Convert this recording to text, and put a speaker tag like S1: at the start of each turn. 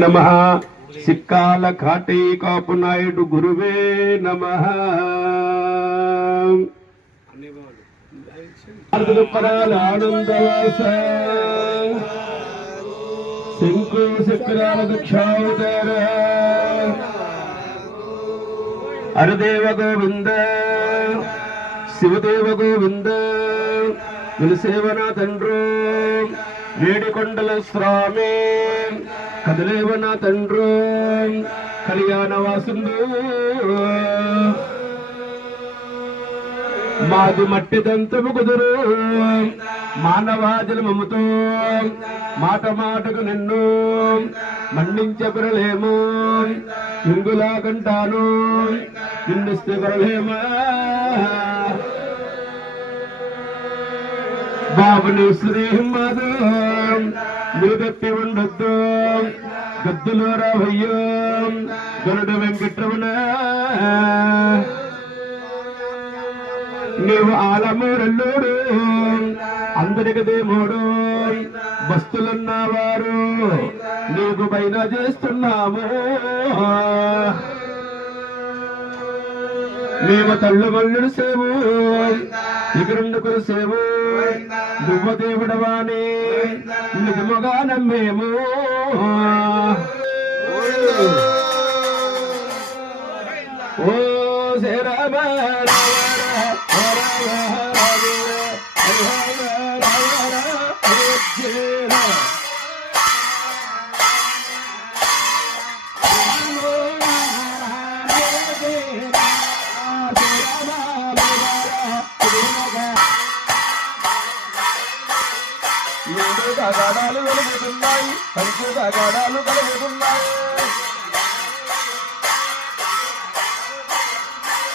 S1: నమ. సిక్కాల కాటి కాపు నాయుడు గురువే నమ. పరాల ఆనందవాస. శంకు చక్రాల దక్షావతార హరదేవ గోవింద. శివదేవ గోవింద. విలసేవన తండ్రు వేడికొండల స్వామి. కదలేవ నా తండ్రు కళ్యాణ వాసుడు మాది మట్టి దంతము కుదురు మానవాజల మమ్ముతో. మాట మాటకు నిన్ను మన్నించే గురలేము ఇంగులా కంటాను నిన్నిస్తే బరలేమా బాబుని శ్రీహిమ్మదు నిలబెట్టి ఉండొద్దు గద్దులో రావయ్యో గరుడు వెంకటరమణ. నీవు ఆలమూరల్లుడు. అందరికి దేముడు బస్తులున్నవారు నీకు పైన చేస్తున్నాము. మేము తల్లు మల్లుడు సేవు. ఇకరుండుకు సేవు. నువ్వు దేవుడవాని నిజముగా నమ్మేము. తగాడాలు కలుగుతున్నాయి పంచ తగాడాలు కలుగుతున్నాయి